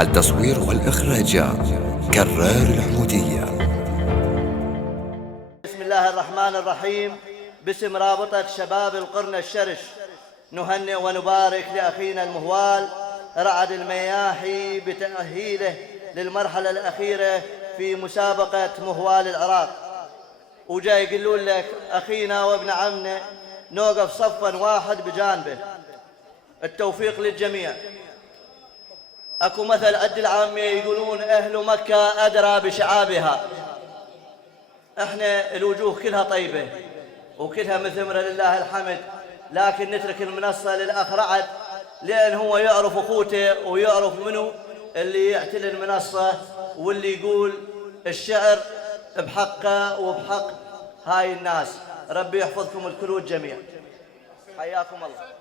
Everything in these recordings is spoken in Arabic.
التصوير والإخراجات كرار العمودية. بسم الله الرحمن الرحيم. باسم رابطة شباب القرن الشرش نهنئ ونبارك لأخينا المهوال رعد المياحي بتأهيله للمرحلة الأخيرة في مسابقة مهوال العراق. وجاي يقولون لك أخينا وابن عمنا نوقف صفا واحد بجانبه. التوفيق للجميع. أكو مثل عند العامية يقولون أهل مكة أدرى بشعابها. احنا الوجوه كلها طيبة وكلها مثمرة لله الحمد، لكن نترك المنصة للأخ رعد لأن هو يعرف أخوته ويعرف منه اللي يعتلي المنصة واللي يقول الشعر بحقه وبحق هاي الناس. ربي يحفظكم الكل والجميع. حياكم الله.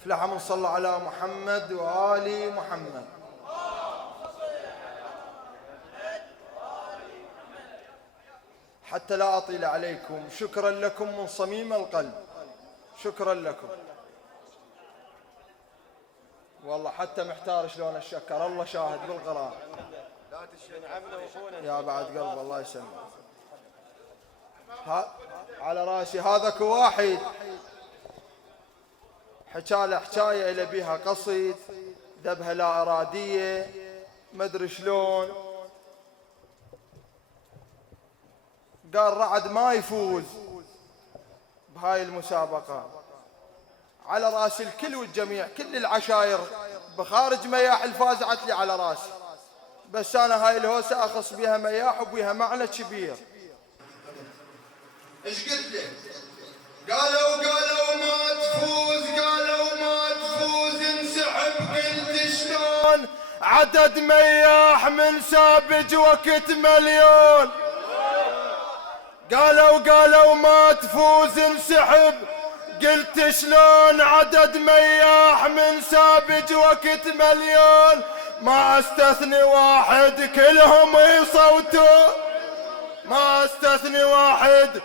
افلح من صلى على محمد وآل محمد. حتى لا أطيل عليكم، شكرا لكم من صميم القلب، شكرا لكم. والله حتى محتار شلون الشكر، الله شاهد بالقراءة. يا بعد قلب الله يسلمك. على راسي هذاك واحد حكاله حكايه الى بيها قصيد ذبها لا اراديه ما ادري شلون، قال رعد ما يفوز بهاي المسابقه. على راس الكل والجميع، كل العشاير بخارج مياح الفازعت لي على راسي، بس انا هاي الهوسه اخص بيها مياح وبيها معنى كبير. ايش قلت له؟ قالوا ما تفوز، قالوا ما تفوز انسحب. قلت شلون؟ عدد مياح من سابج وقت مليون. قالوا ما تفوز انسحب. قلت شلون؟ عدد مياح من سابج وقت مليون. ما استثني واحد كلهم يصوتون، ما استثني واحد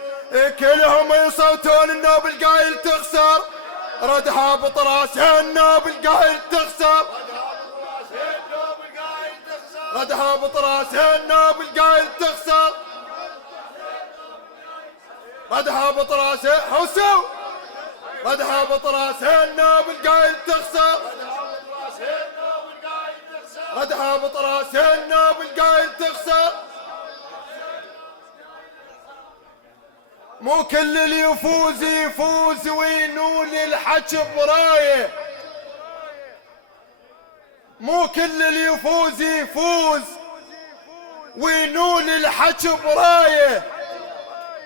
كلهم يصوتون. النوب القايل تخسر، رد هابط راسه. النوب القايل تخسر، رد هابط راسه. النوب القايل تخسر، رد هابط راسه. حوسو رد هابط راسه. النوب القايل تخسر، رد هابط راسه. النوب القايل تخسر. مو كل اللي يفوز يفوز وينول الحكي برايه. مو كل اللي يفوز يفوز وينول الحكي برايه.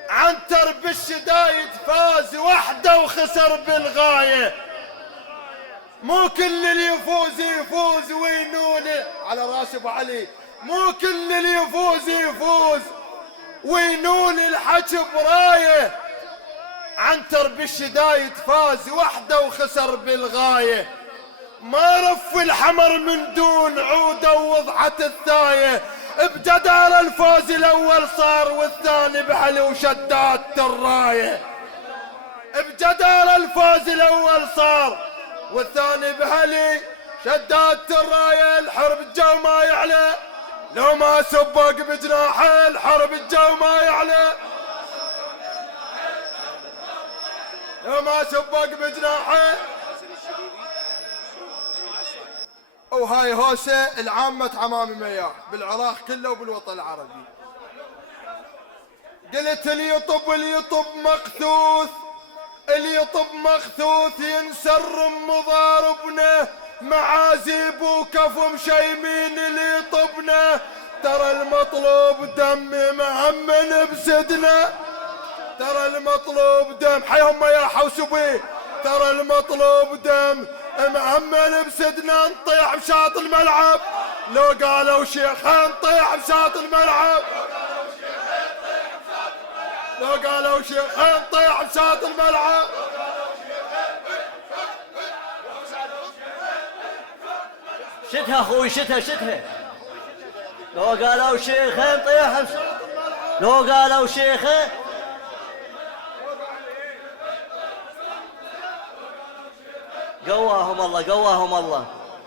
عنتر بالشدايد فاز وحده وخسر بالغايه. مو كل اللي يفوز يفوز وينول على راس ابو علي. مو كل اللي يفوز يفوز وينول الحكي برايه. عنتر بالشدايد فاز وحده وخسر بالغايه. ما رف الحمر من دون عوده ووضحت الثايه. بجدار الفوز الاول صار والثاني بحلي وشدات الرايه. بجدار الفوز الاول صار والثاني بحلي شدات الرايه. الحرب الجو ما يعلى لو ما سبق بجناحه. الحرب الجو ما يعلى لو ما سبق بجناحه. وهاي هوسه العامة عمام مياح بالعراق كله وبالوطن العربي. قلت اللي يطب مقثوث، اللي يطب مقثوث ينسر مضاربنا. معازيب وكف مشيمين اللي يطبنا. ترى المطلوب دم مهمن بسدنا، ترى المطلوب دم. حيهم يا حوسبي. ترى المطلوب دم مهمن بسدنا. نطيح بشاط الملعب لو قالوا شيخ. نطيح بشاط الملعب لو قالوا شيخ. نطيح بشاط الملعب. شتها اخوي، شتها لو قالوا شيخ نطيح. لو قالوا شيخ قواهم الله، قواهم الله.